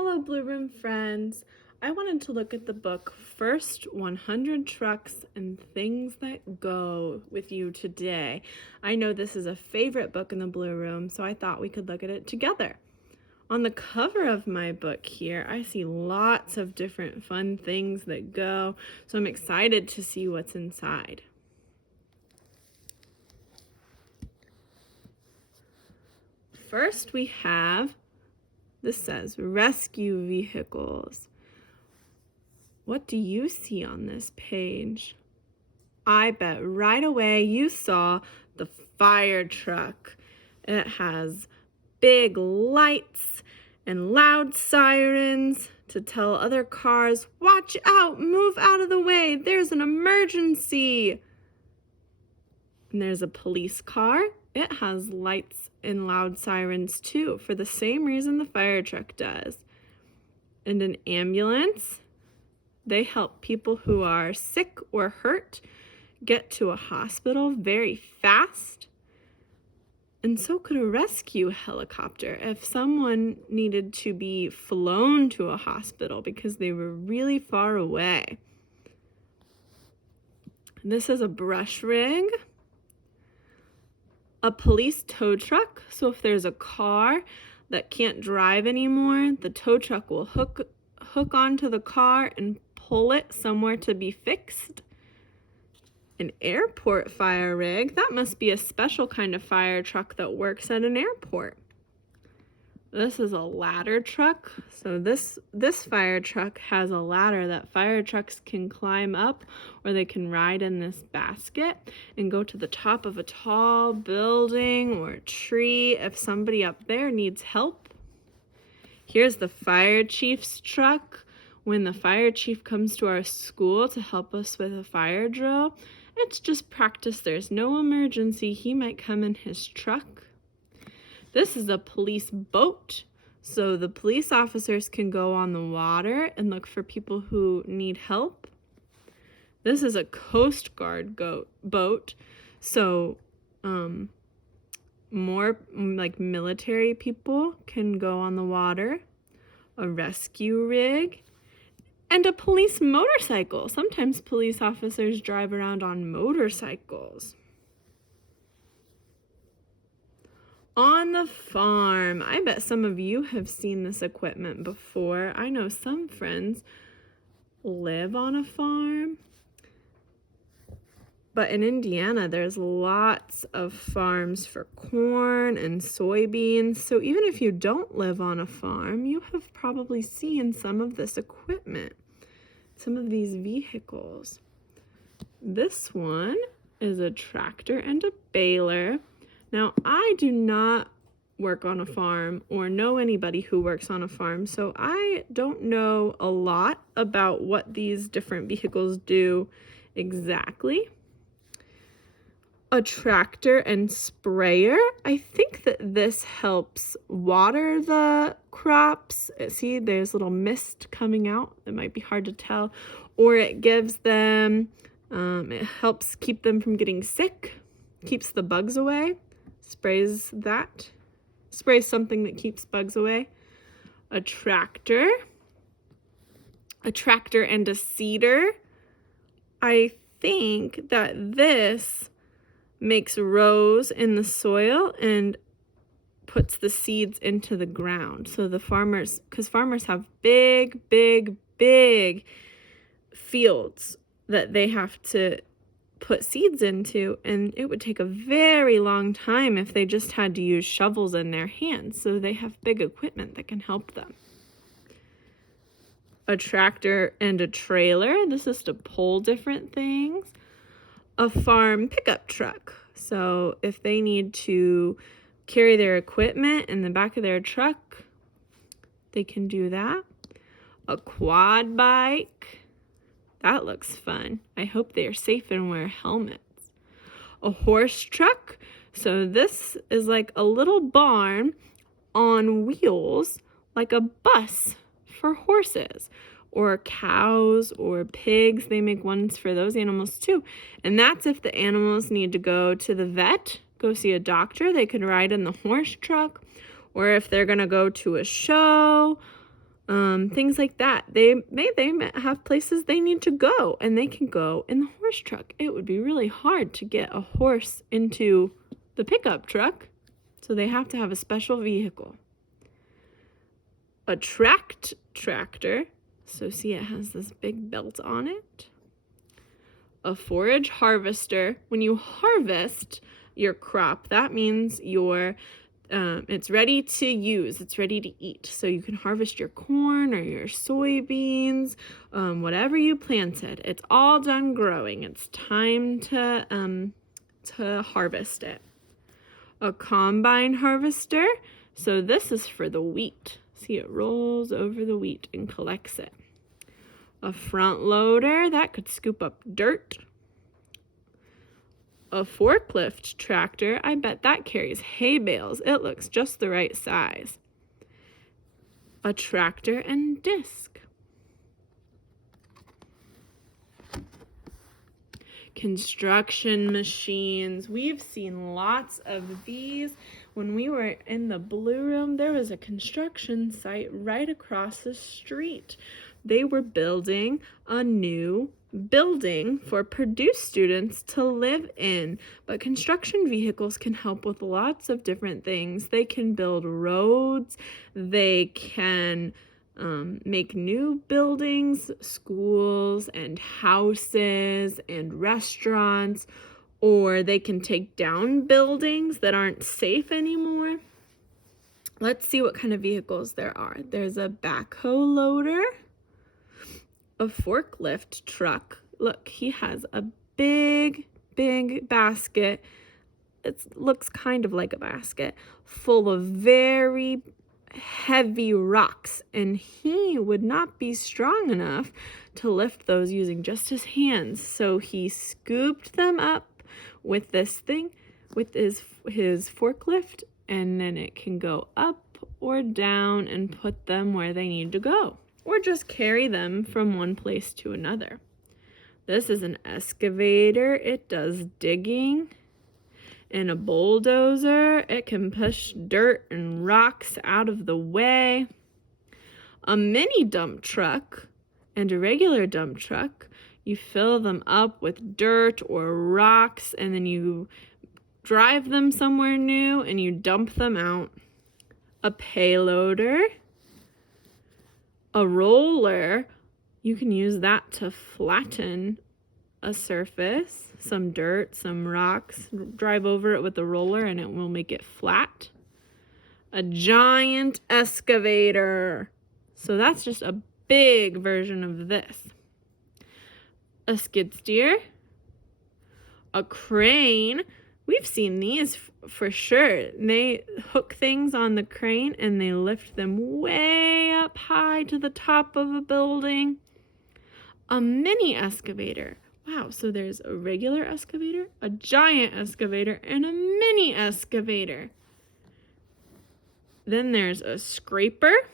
Hello, Blue Room friends. I wanted to look at the book First 100 Trucks and Things That Go with you today. I know this is a favorite book in the Blue Room, so I thought we could look at it together. On the cover of my book here, I see lots of different fun things that go, so I'm excited to see what's inside. First, we have, this says, rescue vehicles. What do you see on this page? I bet right away you saw the fire truck. It has big lights and loud sirens to tell other cars, watch out, move out of the way, there's an emergency. And there's a police car. It has lights and loud sirens too, for the same reason the fire truck does. And an ambulance. They help people who are sick or hurt get to a hospital very fast. And so could a rescue helicopter if someone needed to be flown to a hospital because they were really far away. This is a brush rig. A police tow truck. So if there's a car that can't drive anymore, the tow truck will hook onto the car and pull it somewhere to be fixed. An airport fire rig. That must be a special kind of fire truck that works at an airport. This is a ladder truck. So this fire truck has a ladder that fire trucks can climb up, or they can ride in this basket and go to the top of a tall building or a tree if somebody up there needs help. Here's the fire chief's truck. When the fire chief comes to our school to help us with a fire drill, it's just practice. There's no emergency. He might come in his truck. This is a police boat, so the police officers can go on the water and look for people who need help. This is a Coast Guard boat, so more like military people can go on the water. A rescue rig. And a police motorcycle. Sometimes police officers drive around on motorcycles. On the farm. I bet some of you have seen this equipment before. I know some friends live on a farm. But in Indiana, there's lots of farms for corn and soybeans. So even if you don't live on a farm, you have probably seen some of this equipment, some of these vehicles. This one is a tractor and a baler. Now, I do not work on a farm or know anybody who works on a farm, so I don't know a lot about what these different vehicles do exactly. A tractor and sprayer. I think that this helps water the crops. See, there's little mist coming out. It might be hard to tell. Or it gives them, it helps keep them from getting sick, keeps the bugs away, sprays something that keeps bugs away. A tractor and a seeder. I think that this makes rows in the soil and puts the seeds into the ground. So the farmers, because farmers have big fields that they have to put seeds into, and it would take a very long time if they just had to use shovels in their hands. So they have big equipment that can help them. A tractor and a trailer. This is to pull different things. A farm pickup truck. So if they need to carry their equipment in the back of their truck, they can do that. A quad bike. That looks fun. I hope they are safe and wear helmets. A horse truck. So this is like a little barn on wheels, like a bus for horses. Or cows or pigs. They make ones for those animals too. And that's if the animals need to go to the vet, go see a doctor, they could ride in the horse truck. Or if they're going to go to a show, things like that. They have places they need to go, and they can go in the horse truck. It would be really hard to get a horse into the pickup truck, so they have to have a special vehicle. A tracked tractor, so see it has this big belt on it. A forage harvester. When you harvest your crop, that means it's ready to use, it's ready to eat. So you can harvest your corn or your soybeans, whatever you planted. It's all done growing. It's time to harvest it. A combine harvester. So this is for the wheat. See, it rolls over the wheat and collects it. A front loader, that could scoop up dirt. A forklift tractor, I bet that carries hay bales. It looks just the right size. A tractor and disc. Construction machines. We've seen lots of these. When we were in the Blue Room, there was a construction site right across the street. They were building a new building for Purdue students to live in. But construction vehicles can help with lots of different things. They can build roads. They can make new buildings, schools and houses and restaurants, or they can take down buildings that aren't safe anymore. Let's see what kind of vehicles there are. There's a backhoe loader, a forklift truck. Look, he has a big basket. It looks kind of like a basket full of very heavy rocks, and he would not be strong enough to lift those using just his hands. So he scooped them up with this thing, with his forklift, and then it can go up or down and put them where they need to go, or just carry them from one place to another. This is an excavator. It does digging. And a bulldozer, it can push dirt and rocks out of the way. A mini dump truck and a regular dump truck, you fill them up with dirt or rocks, and then you drive them somewhere new and you dump them out. A payloader, a roller, you can use that to flatten a surface, some dirt, some rocks, drive over it with the roller and it will make it flat. A giant excavator. So that's just a big version of this. A skid steer. A crane. We've seen these for sure. They hook things on the crane and they lift them way up high to the top of a building. A mini excavator. Wow, so there's a regular excavator, a giant excavator, and a mini excavator. Then there's a scraper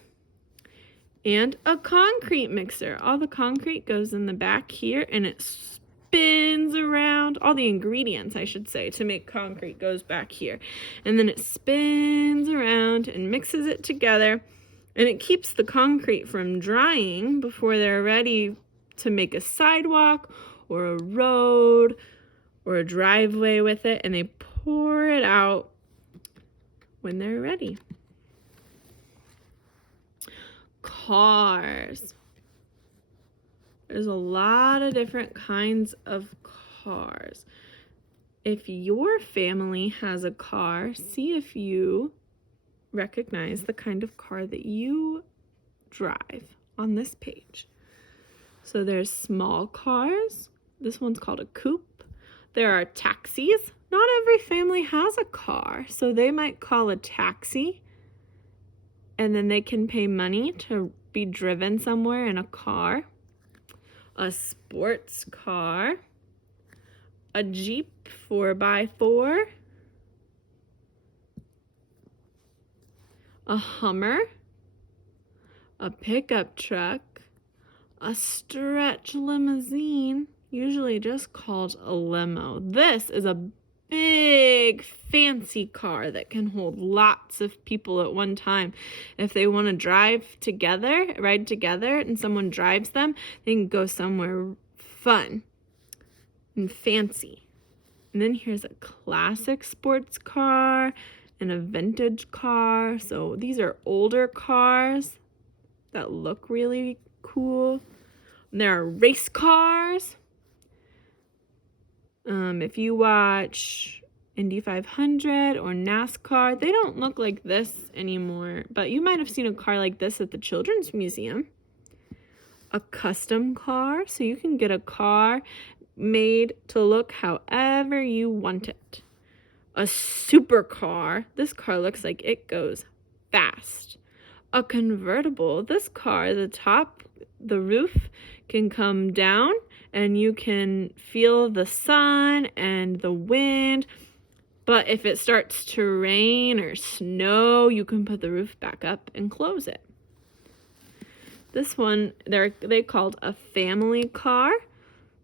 and a concrete mixer. All the concrete goes in the back here, and it spins around. All the ingredients, I should say, to make concrete goes back here. And then it spins around and mixes it together, and it keeps the concrete from drying before they're ready to make a sidewalk or a road or a driveway with it, and they pour it out when they're ready. Cars. There's a lot of different kinds of cars. If your family has a car, see if you recognize the kind of car that you drive on this page. So there's small cars. This one's called a coupe. There are taxis. Not every family has a car, so they might call a taxi, and then they can pay money to be driven somewhere in a car. A sports car. A Jeep 4x4. A Hummer. A pickup truck. A stretch limousine, usually just called a limo. This is a big fancy car that can hold lots of people at one time. If they want to ride together, and someone drives them, they can go somewhere fun and fancy. And then here's a classic sports car and a vintage car. So these are older cars that look really cool. And there are race cars. If you watch Indy 500 or NASCAR, they don't look like this anymore, but you might have seen a car like this at the Children's Museum. A custom car, so you can get a car made to look however you want it. A supercar, this car looks like it goes fast. A convertible, this car, the roof can come down and you can feel the sun and the wind. But if it starts to rain or snow, you can put the roof back up and close it. This one, they called a family car.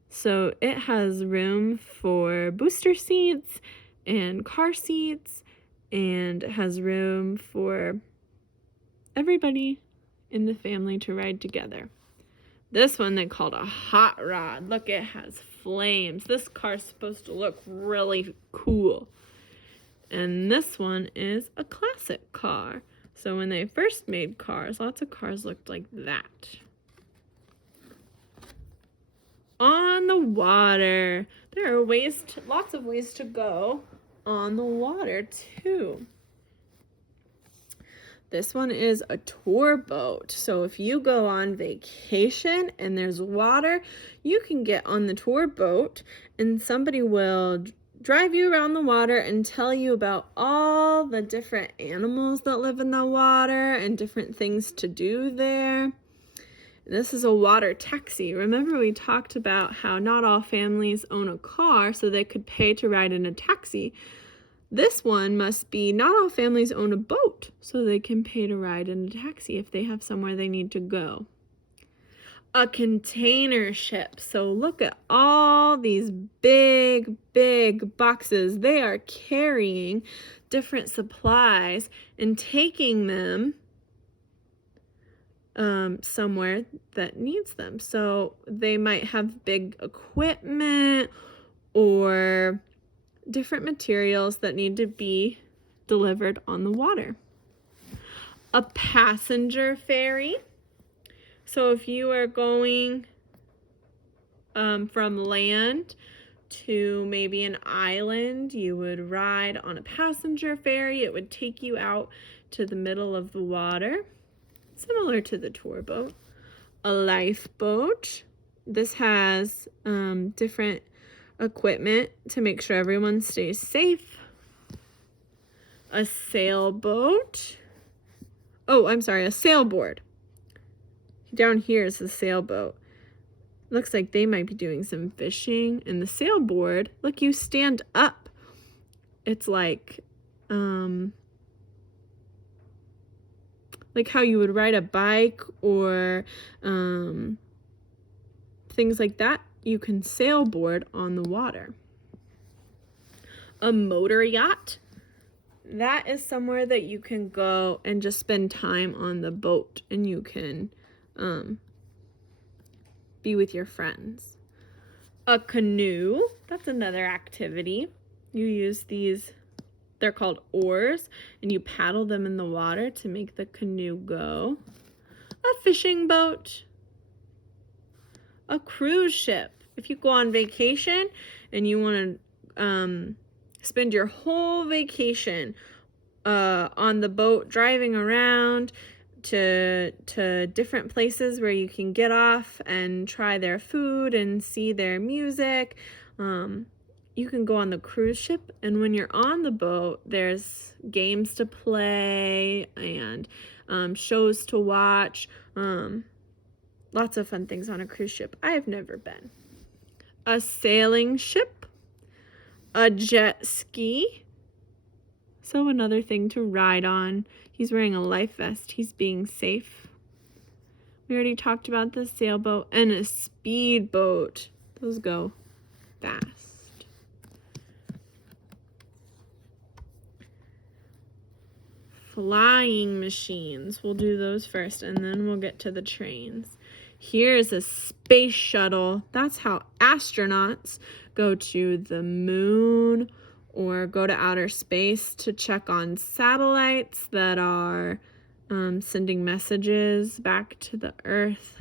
So it has room for booster seats and car seats, and it has room for everybody in the family to ride together. This one they called a hot rod. Look, it has flames. This car's supposed to look really cool. And this one is a classic car. So when they first made cars, lots of cars looked like that. On the water. There are lots of ways to go on the water too. This one is a tour boat. So if you go on vacation and there's water, you can get on the tour boat and somebody will drive you around the water and tell you about all the different animals that live in the water and different things to do there. This is a water taxi. Remember we talked about how not all families own a car, so they could pay to ride in a taxi. This one must be not all families own a boat, so they can pay to ride in a taxi if they have somewhere they need to go. A container ship. So look at all these big, big boxes. They are carrying different supplies and taking them somewhere that needs them. So they might have big equipment or different materials that need to be delivered on the water. A passenger ferry. So if you are going from land to maybe an island, you would ride on a passenger ferry. It would take you out to the middle of the water, similar to the tour boat. A lifeboat. This has different equipment to make sure everyone stays safe. A sailboat. A sailboard. Down here is the sailboat. Looks like they might be doing some fishing. And the sailboard, look, you stand up. It's like how you would ride a bike or things like that. You can sailboard on the water. A motor yacht. That is somewhere that you can go and just spend time on the boat, and you can be with your friends. A canoe. That's another activity. You use these, they're called oars, and you paddle them in the water to make the canoe go. A fishing boat. A cruise ship. If you go on vacation and you want to spend your whole vacation on the boat, driving around to different places where you can get off and try their food and see their music, you can go on the cruise ship. And when you're on the boat, there's games to play and shows to watch. Lots of fun things on a cruise ship. I have never been. A sailing ship. A jet ski. So another thing to ride on. He's wearing a life vest. He's being safe. We already talked about the sailboat. And a speedboat. Those go fast. flying machines. We'll do those first, and then we'll get to the trains. Here's a space shuttle. That's how astronauts go to the moon or go to outer space to check on satellites that are sending messages back to the Earth.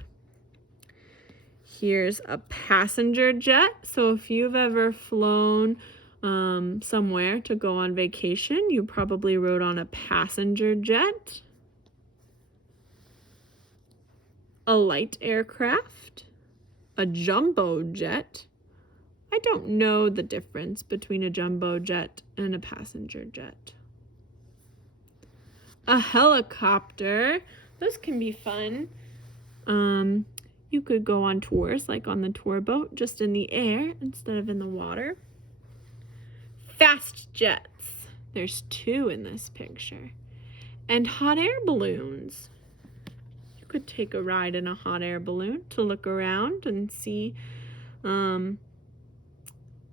Here's a passenger jet. So if you've ever flown somewhere to go on vacation, you probably rode on a passenger jet. A light aircraft, a jumbo jet. I don't know the difference between a jumbo jet and a passenger jet. A helicopter. Those can be fun. You could go on tours, like on the tour boat, just in the air instead of in the water. Fast jets. There's 2 in this picture. And hot air balloons. You could take a ride in a hot air balloon to look around and see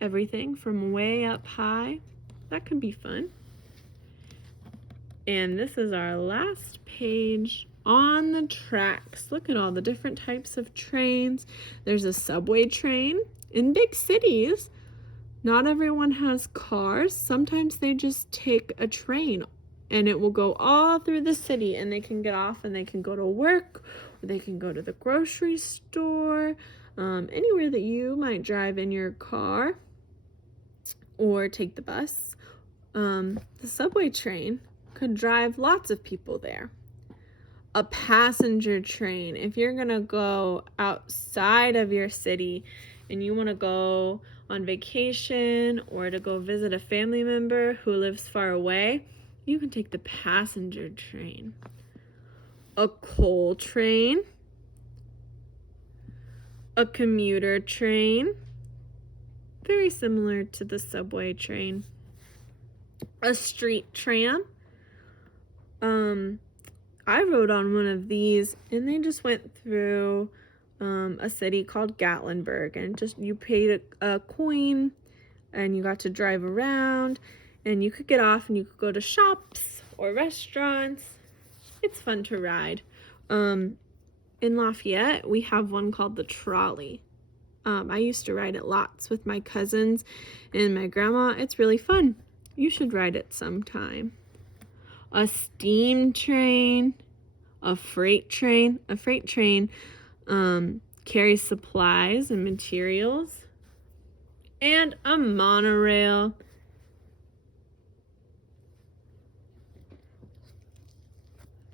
everything from way up high. That could be fun. And this is our last page on the tracks. Look at all the different types of trains. There's a subway train. In big cities, not everyone has cars. Sometimes they just take a train and it will go all through the city, and they can get off and they can go to work, or they can go to the grocery store, anywhere that you might drive in your car or take the bus. The subway train could drive lots of people there. A passenger train. If you're going to go outside of your city and you want to go on vacation or to go visit a family member who lives far away, you can take the passenger train. A coal train. A commuter train. Very similar to the subway train. A street tram. I rode on one of these, and they just went through a city called Gatlinburg, and just you paid a coin and you got to drive around, and you could get off and you could go to shops or restaurants. It's fun to ride. In Lafayette, we have one called the trolley. I used to ride it lots with my cousins and my grandma. It's really fun. You should ride it sometime. A steam train, a freight train. A freight train carries supplies and materials. And a monorail.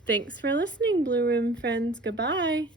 Thanks for listening, Blue Room friends. Goodbye.